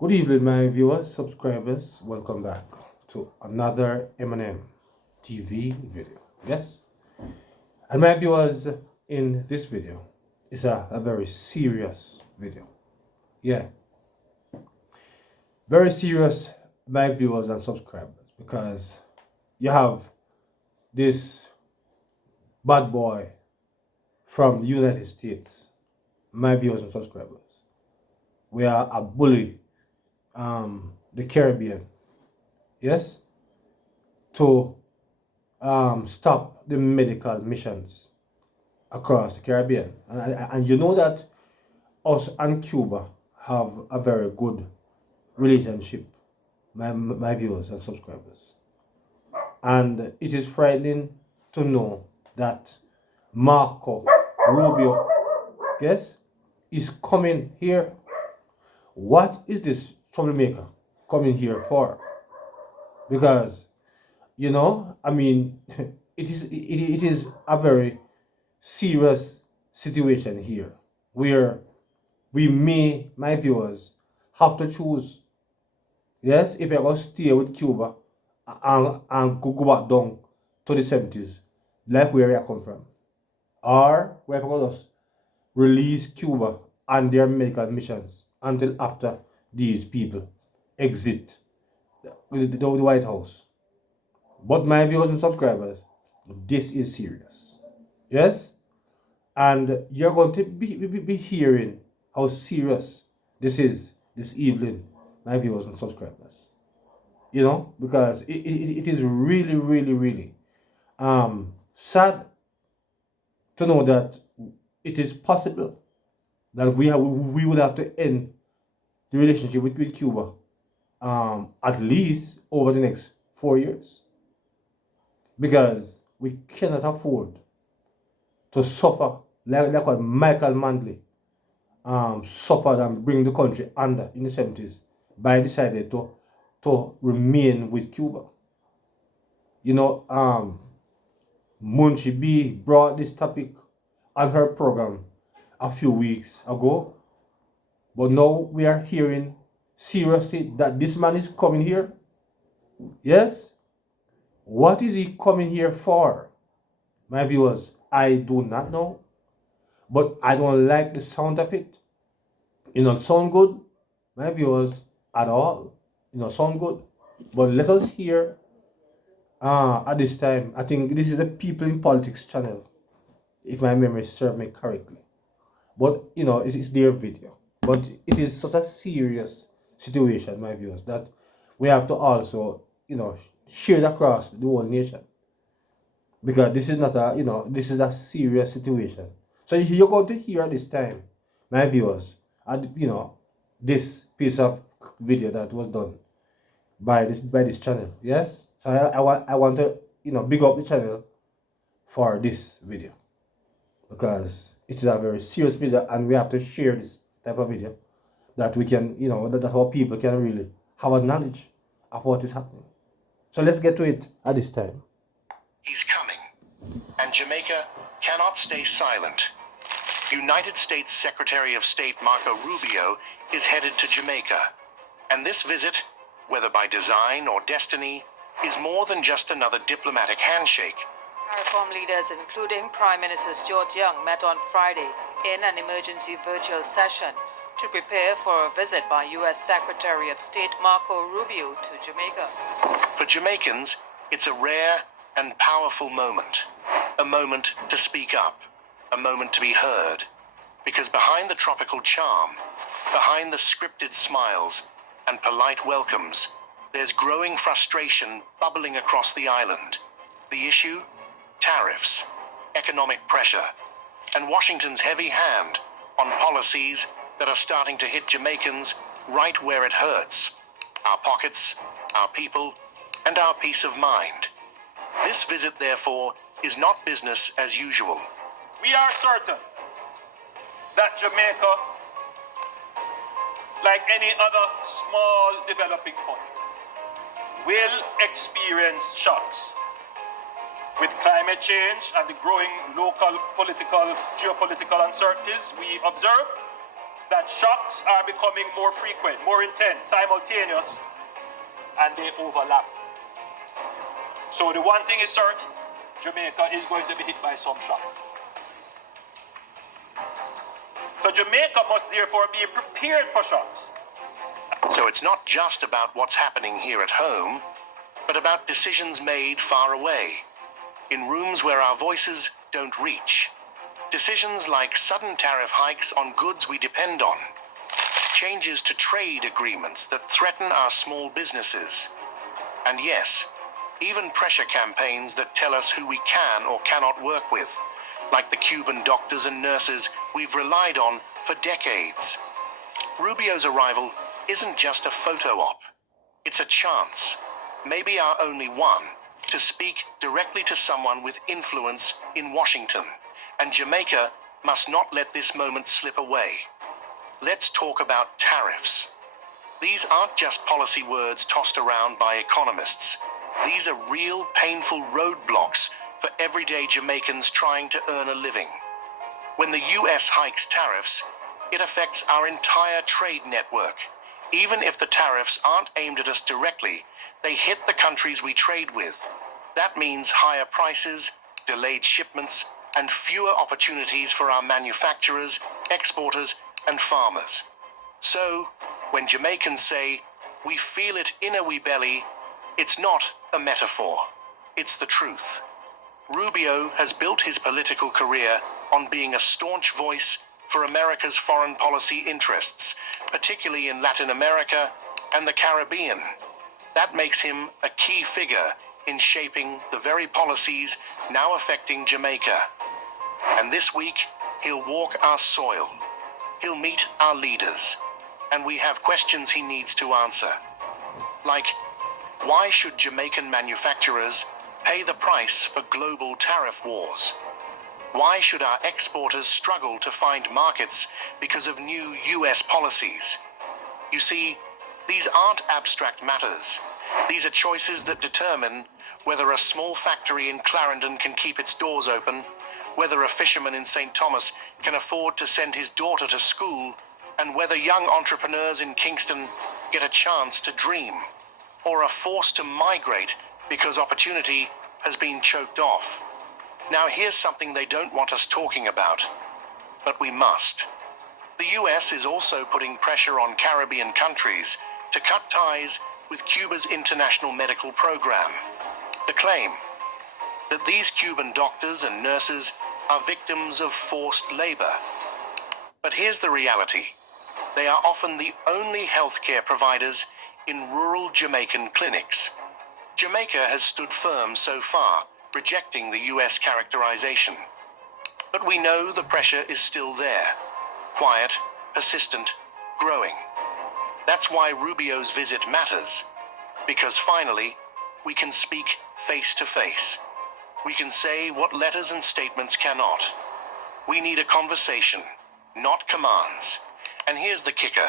Good evening, my viewers, subscribers. Welcome back to another M&M TV video. Yes, and my viewers, in this video is a very serious video. Yeah, very serious, my viewers and subscribers, because you have this bad boy from the United States, my viewers and subscribers. We are a bully, the Caribbean. Yes, to stop the medical missions across the Caribbean. And you know that us and Cuba have a very good relationship, my viewers and subscribers. And it is frightening to know that Marco Robio, yes, is coming here. What is this troublemaker coming here for? Because, I mean, it is a very serious situation here where we may, my viewers, have to choose. Yes, if you're going to stay with Cuba and go back down to the 70s, like where you come from, or we're going to release Cuba and their medical missions until after these people exit the White House. But my viewers and subscribers, this is serious. Yes? And you're going to be hearing how serious this is this evening, my viewers and subscribers. Because it is really, really, really sad to know that it is possible that we would have to end the relationship with Cuba at least over the next 4 years. Because we cannot afford to suffer like what Michael Manley suffered and bring the country under in the 70s by decided to remain with Cuba. Munshi B brought this topic on her program a few weeks ago, but now we are hearing seriously that this man is coming here. Yes? What is he coming here for? My viewers, I do not know, but I don't like the sound of it. It don't sound good, my viewers, at all. It don't sound good. But let us hear at this time. I think this is a People in Politics channel, if my memory serves me correctly. But it's their video. But it is such a serious situation, my viewers, that we have to also, share it across the whole nation. Because this is not this is a serious situation. So you're going to hear at this time, my viewers, and this piece of video that was done by this channel. Yes, so I want to big up the channel for this video, because it is a very serious video and we have to share this type of video that we can that our people can really have a knowledge of what is happening. So let's get to it at this time. He's coming, and Jamaica cannot stay silent. United States Secretary of State Marco Robio is headed to Jamaica, and this visit, whether by design or destiny, is more than just another diplomatic handshake. CARICOM leaders, including Prime Minister Stuart Young, met on Friday in an emergency virtual session to prepare for a visit by U.S. Secretary of State Marco Robio to Jamaica. For Jamaicans, it's a rare and powerful moment. A moment to speak up, a moment to be heard. Because behind the tropical charm, behind the scripted smiles and polite welcomes, there's growing frustration bubbling across the island. The issue? Tariffs, economic pressure, and Washington's heavy hand on policies that are starting to hit Jamaicans right where it hurts. Our pockets, our people, and our peace of mind. This visit, therefore, is not business as usual. We are certain that Jamaica, like any other small developing country, will experience shocks. With climate change and the growing local political, geopolitical uncertainties we observe, that shocks are becoming more frequent, more intense, simultaneous, and they overlap. So the one thing is certain, Jamaica is going to be hit by some shock. So Jamaica must therefore be prepared for shocks. So it's not just about what's happening here at home, but about decisions made far away, in rooms where our voices don't reach. Decisions like sudden tariff hikes on goods we depend on, changes to trade agreements that threaten our small businesses, and yes, even pressure campaigns that tell us who we can or cannot work with, like the Cuban doctors and nurses we've relied on for decades. Rubio's arrival isn't just a photo op. It's a chance, maybe our only one, to speak directly to someone with influence in Washington. And Jamaica must not let this moment slip away. Let's talk about tariffs. These aren't just policy words tossed around by economists. These are real, painful roadblocks for everyday Jamaicans trying to earn a living. When the US hikes tariffs, it affects our entire trade network. Even if the tariffs aren't aimed at us directly, they hit the countries we trade with. That means higher prices, delayed shipments, and fewer opportunities for our manufacturers, exporters, and farmers. So, when Jamaicans say, "We feel it in our wee belly," it's not a metaphor. It's the truth. Rubio has built his political career on being a staunch voice for America's foreign policy interests, particularly in Latin America and the Caribbean. That makes him a key figure in shaping the very policies now affecting Jamaica. And this week, he'll walk our soil. He'll meet our leaders. And we have questions he needs to answer. Like, why should Jamaican manufacturers pay the price for global tariff wars? Why should our exporters struggle to find markets because of new US policies? You see, these aren't abstract matters. These are choices that determine whether a small factory in Clarendon can keep its doors open, whether a fisherman in St. Thomas can afford to send his daughter to school, and whether young entrepreneurs in Kingston get a chance to dream, or are forced to migrate because opportunity has been choked off. Now here's something they don't want us talking about, but we must. The US is also putting pressure on Caribbean countries to cut ties with Cuba's international medical program. The claim that these Cuban doctors and nurses are victims of forced labor. But here's the reality. They are often the only healthcare providers in rural Jamaican clinics. Jamaica has stood firm so far, rejecting the US characterization. But we know the pressure is still there. Quiet, persistent, growing. That's why Rubio's visit matters. Because finally, we can speak face to face. We can say what letters and statements cannot. We need a conversation, not commands. And here's the kicker.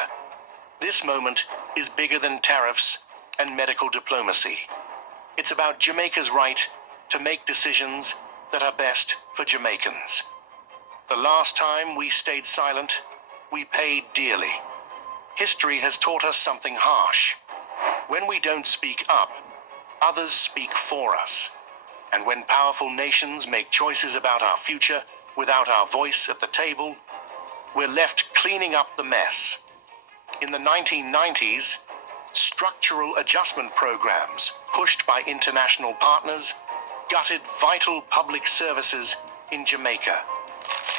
This moment is bigger than tariffs and medical diplomacy. It's about Jamaica's right to make decisions that are best for Jamaicans. The last time we stayed silent, we paid dearly. History has taught us something harsh. When we don't speak up, others speak for us. And when powerful nations make choices about our future without our voice at the table, we're left cleaning up the mess. In the 1990s, structural adjustment programs pushed by international partners gutted vital public services in Jamaica.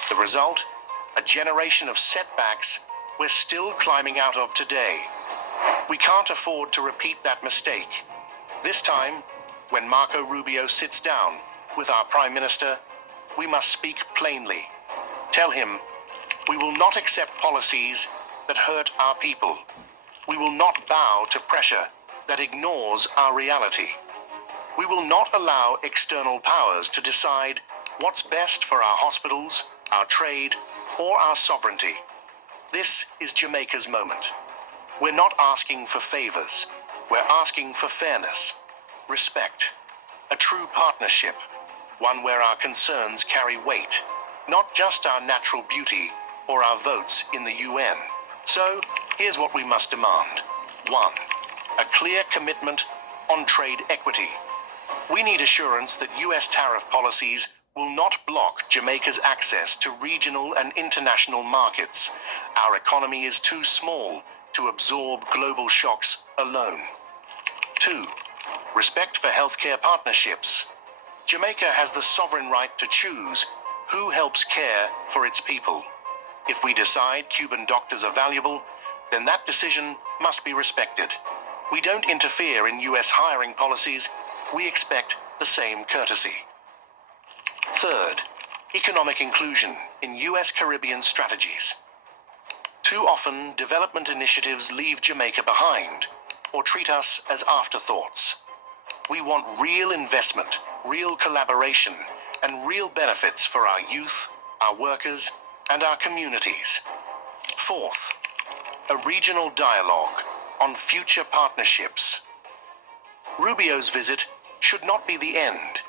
The result? A generation of setbacks we're still climbing out of today. We can't afford to repeat that mistake. This time, when Marco Rubio sits down with our Prime Minister, we must speak plainly. Tell him, we will not accept policies that hurt our people. We will not bow to pressure that ignores our reality. We will not allow external powers to decide what's best for our hospitals, our trade, or our sovereignty. This is Jamaica's moment. We're not asking for favors. We're asking for fairness, respect, a true partnership, one where our concerns carry weight, not just our natural beauty, or our votes in the UN. So, here's what we must demand. 1. A clear commitment on trade equity. We need assurance that US tariff policies will not block Jamaica's access to regional and international markets. Our economy is too small to absorb global shocks alone. 2. Respect for healthcare partnerships. Jamaica has the sovereign right to choose who helps care for its people. If we decide Cuban doctors are valuable, then that decision must be respected. We don't interfere in US hiring policies. We expect the same courtesy. 3rd, economic inclusion in US Caribbean strategies. Too often, development initiatives leave Jamaica behind or treat us as afterthoughts. We want real investment, real collaboration, and real benefits for our youth, our workers, and our communities. 4th, a regional dialogue on future partnerships. Rubio's visit should not be the end.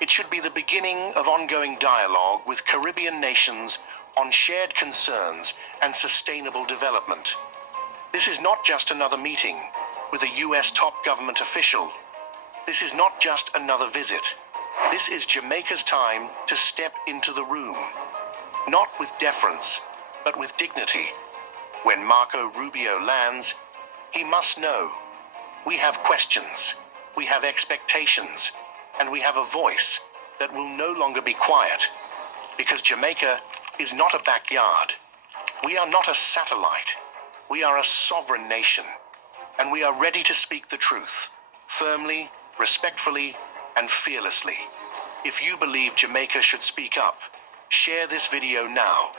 It should be the beginning of ongoing dialogue with Caribbean nations on shared concerns and sustainable development. This is not just another meeting with a US top government official. This is not just another visit. This is Jamaica's time to step into the room, not with deference, but with dignity. When Marco Rubio lands, he must know we have questions, we have expectations, and we have a voice that will no longer be quiet, because Jamaica is not a backyard. We are not a satellite. We are a sovereign nation, and we are ready to speak the truth, firmly, respectfully, and fearlessly. If you believe Jamaica should speak up, share this video now.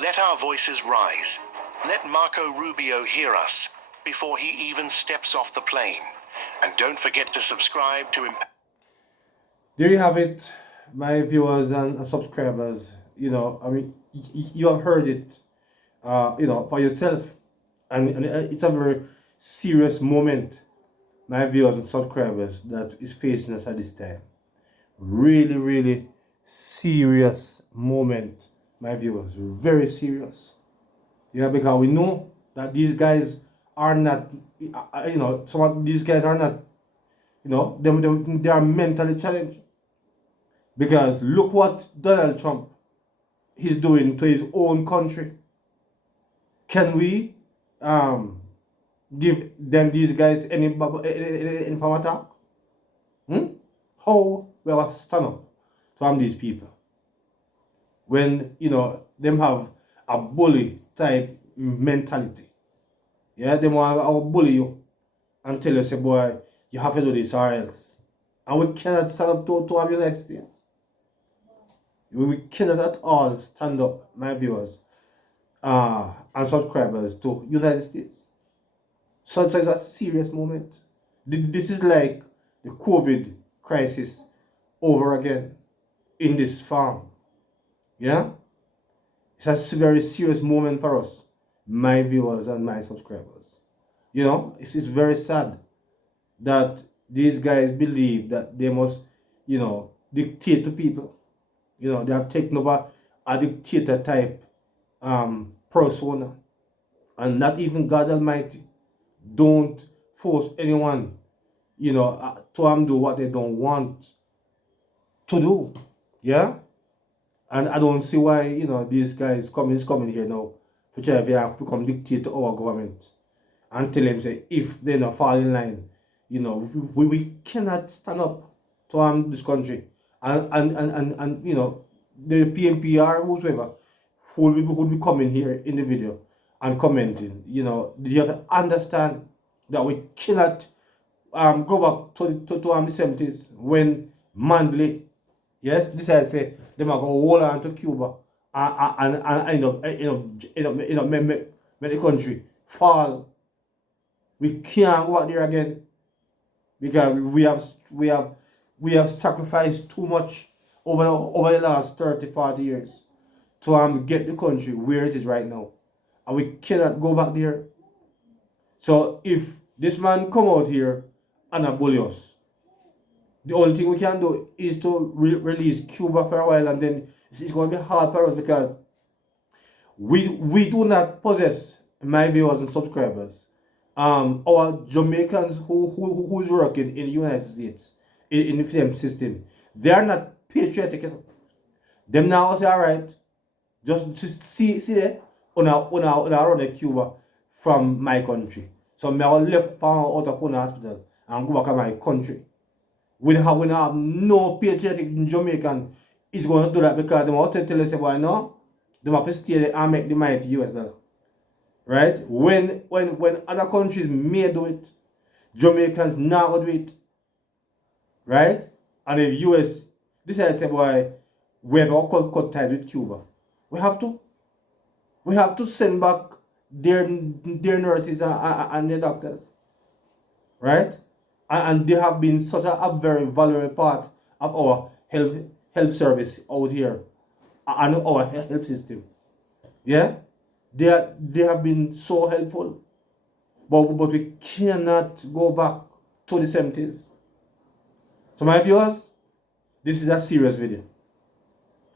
Let our voices rise. Let Marco Rubio hear us before he even steps off the plane. And don't forget to subscribe to There you have it, my viewers and subscribers. You know, I mean, you have heard it, you know, for yourself. And it's a very serious moment, my viewers and subscribers, that is facing us at this time. Really, really serious moment, my viewers. Very serious. Yeah, because we know that these guys are not, you know, some of these guys are not, you know, they are mentally challenged. Because look what Donald Trump is doing to his own country. Can we give them, these guys, any form of attack? How we will stand up to these people when, you know, them have a bully type mentality? Yeah, they want to bully you and tell you, say, boy, you have to do this or else. And we cannot stand up to the United States. We cannot at all stand up, my viewers and subscribers, to United States. So it's a serious moment. This is like the COVID crisis over again in this farm. Yeah? It's a very serious moment for us, my viewers and my subscribers. You know, it's very sad that these guys believe that they must, you know, dictate to people. You know, they have taken over a dictator type persona. And not even God Almighty don't force anyone, you know, to do what they don't want to do. Yeah? And I don't see why, you know, these guys coming here now for try to come dictate to our government and tell them, say, if they not fall in line, you know, we cannot stand up to this country. And you know, the PMPR, whoever, who will be coming here in the video and commenting, you know, you have to understand that we cannot go back to the 70s when Mandela, yes, this I say, they might go hold on to Cuba and end up make the country fall. We can't go out there again because we have sacrificed too much over the last 30, 40 years to get the country where it is right now. And we cannot go back there. So if this man come out here and bully us, the only thing we can do is to release Cuba for a while, and then it's going to be hard for us because we do not possess, my viewers and subscribers, our Jamaicans who's working in the United States in the film system. They are not patriotic enough. Them now say, all right, just see there, una run a Cuba from my country. So me I left from out of one hospital and go back to my country. We have no patriotic Jamaican is going to do that because they want to tell us, why no? They have to stay there and make the money to US dollar. Right? When other countries may do it, Jamaicans now do it. Right? And if US, this is why we have all cut ties with Cuba. We have to send back their nurses and their doctors. Right? And they have been such a very valuable part of our health service out here and our health system. Yeah? They have been so helpful. But we cannot go back to the 70s. So my viewers, this is a serious video.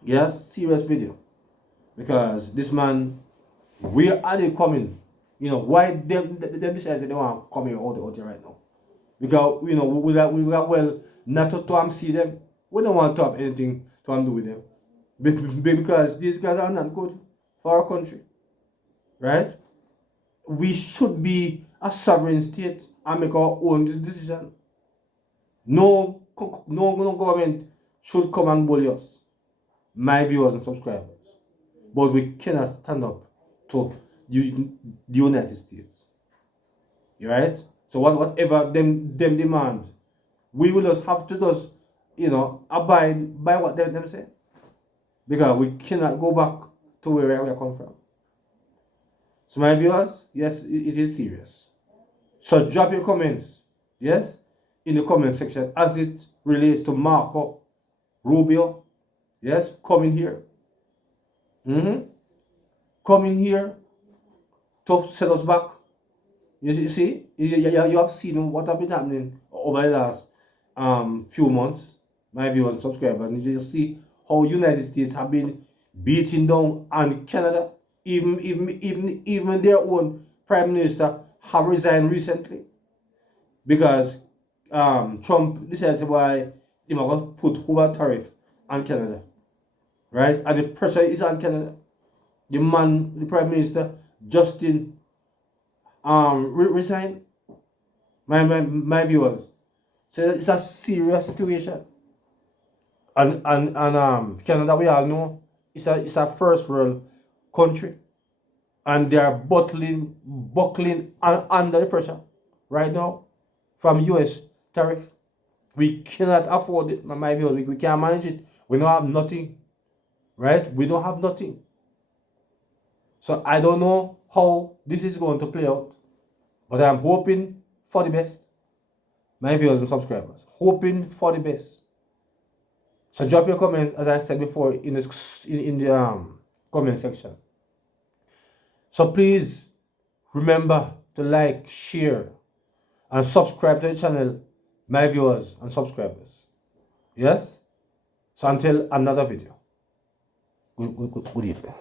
Yes, serious video. Because this man, where are they coming? You know, why them decide they want to come here out here right now? Because, you know, we got well not to see them. We don't want to have anything to do with them. Because these guys are not good for our country. Right? We should be a sovereign state and make our own decision. No government should come and bully us, my viewers and subscribers. But we cannot stand up to the United States. Right? So whatever them demand, we will just have to just, you know, abide by what them say. Because we cannot go back to where we come from. So my viewers, yes, it is serious. So drop your comments, yes, in the comment section as it relates to Marco Robio. Yes, come in here. Come in here to set us back. You see, you have seen what have been happening over the last few months, my viewers and subscribers, and you see how United States have been beating down and Canada. Even their own prime minister have resigned recently because Trump decides why they might put over tariff on Canada, right? And the pressure is on Canada. The prime minister Justin resigned. My viewers, so it's a serious situation. And Canada, we all know, it's a first world country, and they are buckling under the pressure right now from US tariff. We cannot afford it, my viewers. We can't manage it. We don't have nothing, right? We don't have nothing. So I don't know how this is going to play out, but I'm hoping for the best, my viewers and subscribers. Hoping for the best. So drop your comment, as I said before, in the comment section. So please remember to like, share, and subscribe to the channel, my viewers and subscribers. Yes? So until another video. Good evening.